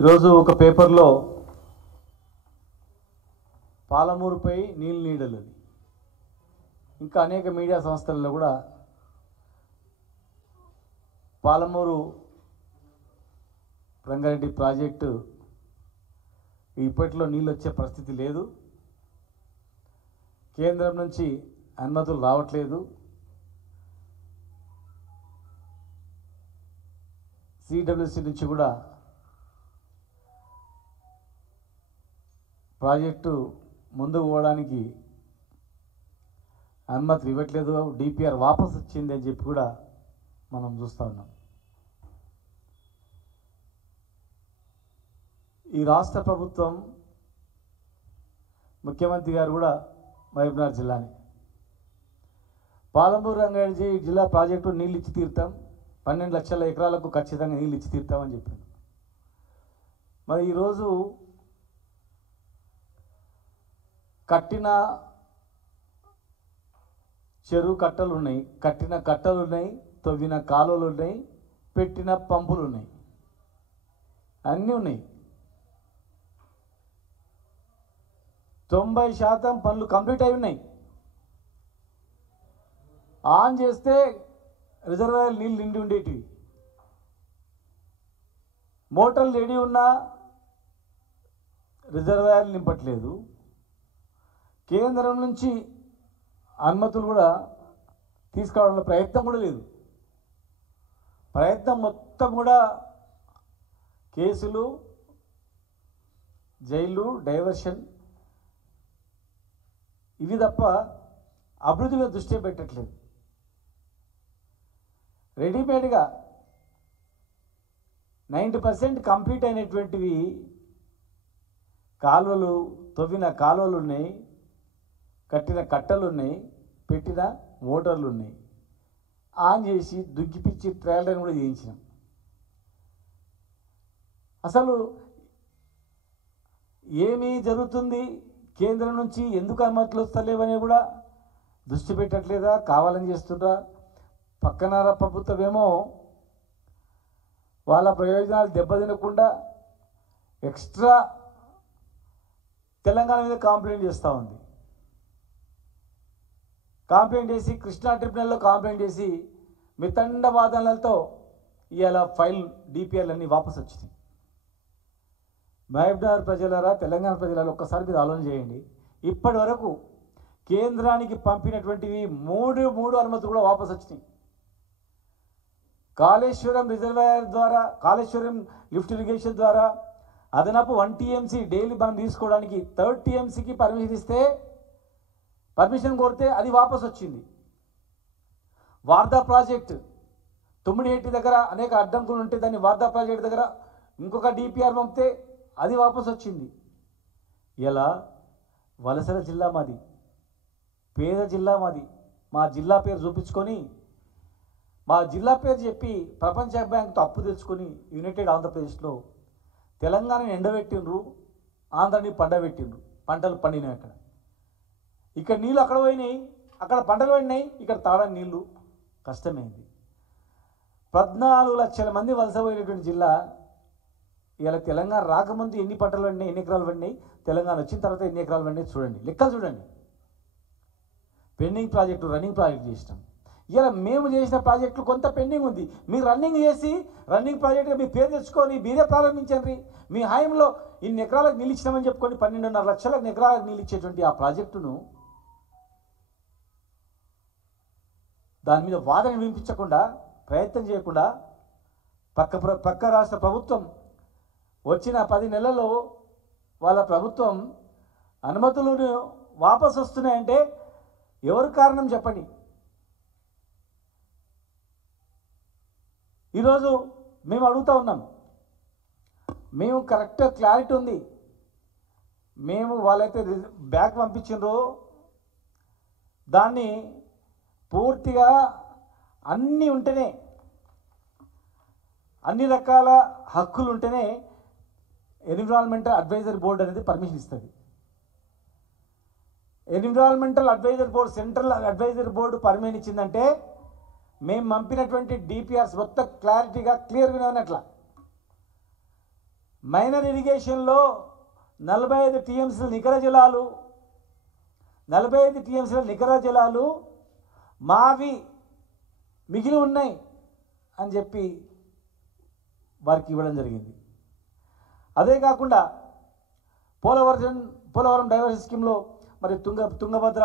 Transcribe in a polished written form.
ఈరోజు ఒక పేపర్లో పాలమూరుపై నీడలు ఇంకా అనేక మీడియా సంస్థల్లో కూడా పాలమూరు రంగారెడ్డి ప్రాజెక్టు ఇప్పట్లో నీళ్ళు వచ్చే పరిస్థితి లేదు, కేంద్రం నుంచి అనుమతులు రావట్లేదు, సిడబ్ల్యూసి నుంచి కూడా ప్రాజెక్టు ముందుకు పోవడానికి అనుమతులు ఇవ్వట్లేదు, డిపిఆర్ వాపసు వచ్చింది అని చెప్పి కూడా మనం చూస్తూ ఉన్నాం. ఈ రాష్ట్ర ప్రభుత్వం ముఖ్యమంత్రి గారు కూడా మహబూబ్నగర్ జిల్లాని పాలమూరు రంగారెడ్డి జిల్లా ప్రాజెక్టు నీళ్ళు ఇచ్చి తీరుతాం, 12 లక్షల ఎకరాలకు ఖచ్చితంగా నీళ్ళు ఇచ్చి తీరుతామని చెప్పారు. మరి ఈరోజు కట్టిన చెరువు కట్టలు ఉన్నాయి, కట్టిన కట్టలు ఉన్నాయి, తవ్విన కాలువలు ఉన్నాయి, పెట్టిన పంపులు ఉన్నాయి, అన్నీ ఉన్నాయి. 90% పనులు కంప్లీట్ అయి ఉన్నాయి. ఆన్ చేస్తే రిజర్వాయర్ నీళ్ళు నిండి ఉండేటివి, మోటార్లు రెడీ ఉన్నా రిజర్వాయర్లు నింపట్లేదు. కేంద్రం నుంచి అనుమతులు కూడా తీసుకురావడంలో ప్రయత్నం కూడా లేదు. ప్రయత్నం మొత్తం కూడా కేసులు, జైలు, డైవర్షన్ ఇవి తప్ప అభివృద్ధి మీద దృష్టి పెట్టట్లేదు. రెడీమేడ్గా 90% కంప్లీట్ అయినటువంటివి కాలువలు, తవ్విన కాలువలు ఉన్నాయి, కట్టిన కట్టలు ఉన్నాయి, పెట్టిన మోటార్లు ఉన్నాయి. ఆన్ చేసి దుగ్గిపిచ్చి ట్రయల్ కూడా చేయించినాం. అసలు ఏమీ జరుగుతుంది, కేంద్రం నుంచి ఎందుకు అనుమతులు వస్తలేవని కూడా దృష్టి పెట్టట్లేదా, కావాలని చేస్తుందా? పక్కన ప్రభుత్వం ఏమో వాళ్ళ ప్రయోజనాలు దెబ్బతినకుండా ఎక్స్ట్రా తెలంగాణ మీద కంప్లైంట్ చేస్తూ ఉంది. కంప్లైంట్ చేసి కృష్ణా ట్రిబ్యునల్లో కంప్లైంట్ చేసి మితండ వాదనలతో ఇవాళ ఫైల్ డిపిఆర్లు అన్నీ వాపసు వచ్చినాయి. మహబూబ్నగర్ ప్రజలారా, తెలంగాణ ప్రజలారా, ఒక్కసారి మీరు ఆలోచన చేయండి. ఇప్పటి వరకు కేంద్రానికి పంపినటువంటివి మూడు అనుమతులు కూడా వాపసు వచ్చినాయి. కాళేశ్వరం రిజర్వాయర్ ద్వారా, కాళేశ్వరం లిఫ్ట్ ఇరిగేషన్ ద్వారా అదనపు 1 TMC డైలీ మనం తీసుకోవడానికి 3rd TMCకి పర్మిషన్ ఇస్తే, పర్మిషన్ కోరితే అది వాపసు వచ్చింది. వార్దా ప్రాజెక్ట్ తుమ్మిడిహెట్టి దగ్గర అనేక అడ్డంకులు ఉంటే దాన్ని వార్దా ప్రాజెక్ట్ దగ్గర ఇంకొక డిపిఆర్ పంపితే అది వాపసు వచ్చింది. ఇలా వలసల జిల్లా మాది, పేద జిల్లా మాది, మా జిల్లా పేరు చూపించుకొని, మా జిల్లా పేరు చెప్పి ప్రపంచ బ్యాంకుతో అప్పు తెచ్చుకొని యునైటెడ్ ఆంధ్రప్రదేశ్లో తెలంగాణని ఎండబెట్టిండ్రు, ఆంధ్రాని పండబెట్టిండ్రు. పంటలు పండినాయి అక్కడ. ఇక్కడ నీళ్ళు అక్కడ పోయినాయి, అక్కడ పంటలు పండినాయి, ఇక్కడ తాగడానికి నీళ్ళు కష్టమైంది. 14 లక్షల మంది వలస పోయినటువంటి జిల్లా. ఇలా తెలంగాణ రాకముందు ఎన్ని పంటలు పండినాయి, ఎన్ని ఎకరాలు పండినాయి, తెలంగాణ వచ్చిన తర్వాత ఎన్ని ఎకరాలు పండినాయి చూడండి, లెక్కలు చూడండి. పెండింగ్ ప్రాజెక్టు, రన్నింగ్ ప్రాజెక్టు చేసినాం. ఇలా మేము చేసిన ప్రాజెక్టులు కొంత పెండింగ్ ఉంది. మీరు రన్నింగ్ చేసి రన్నింగ్ ప్రాజెక్టుగా మీ పేరు తెచ్చుకొని మీరే ప్రారంభించండి. మీ హాయంలో ఇన్ని ఎకరాలకు నీళ్ళు ఇచ్చినామని చెప్పుకొని 12.5 లక్షల ఎకరాలకు నీళ్ళు ఇచ్చేటువంటి ఆ ప్రాజెక్టును దాని మీద వాదన వినిపించకుండా, ప్రయత్నం చేయకుండా పక్క రాష్ట్ర ప్రభుత్వం వచ్చిన 10 నెలల్లో వాళ్ళ ప్రభుత్వం అనుమతులను వాపసు వస్తున్నాయంటే ఎవరు కారణం చెప్పండి. ఈరోజు మేము అడుగుతూ ఉన్నాం, మేము కరెక్ట్ క్లారిటీ ఉంది. మేము వాళ్ళైతే బ్యాక్ పంపించిండ్రో దాన్ని పూర్తిగా అన్నీ ఉంటేనే, అన్ని రకాల హక్కులు ఉంటేనే ఎన్విరాన్మెంటల్ అడ్వైజరీ బోర్డు అనేది పర్మిషన్ ఇస్తుంది. Environmental advisory board, central advisory board permission ఇచ్చిందంటే మేము పంపినటువంటి డిపిఆర్స్ మొత్తం క్లారిటీగా క్లియర్గా ఉన్నట్ల. మైనర్ ఇరిగేషన్లో 45 టీఎంసీల నికర జలాలు 45 టీఎంసీల నికర జలాలు మావి మిగిలి ఉన్నాయి అని చెప్పి వారికి ఇవ్వడం జరిగింది. అదే కాకుండా పోలవరం డైవర్షన్ స్కీమ్లో మరి తుంగభద్ర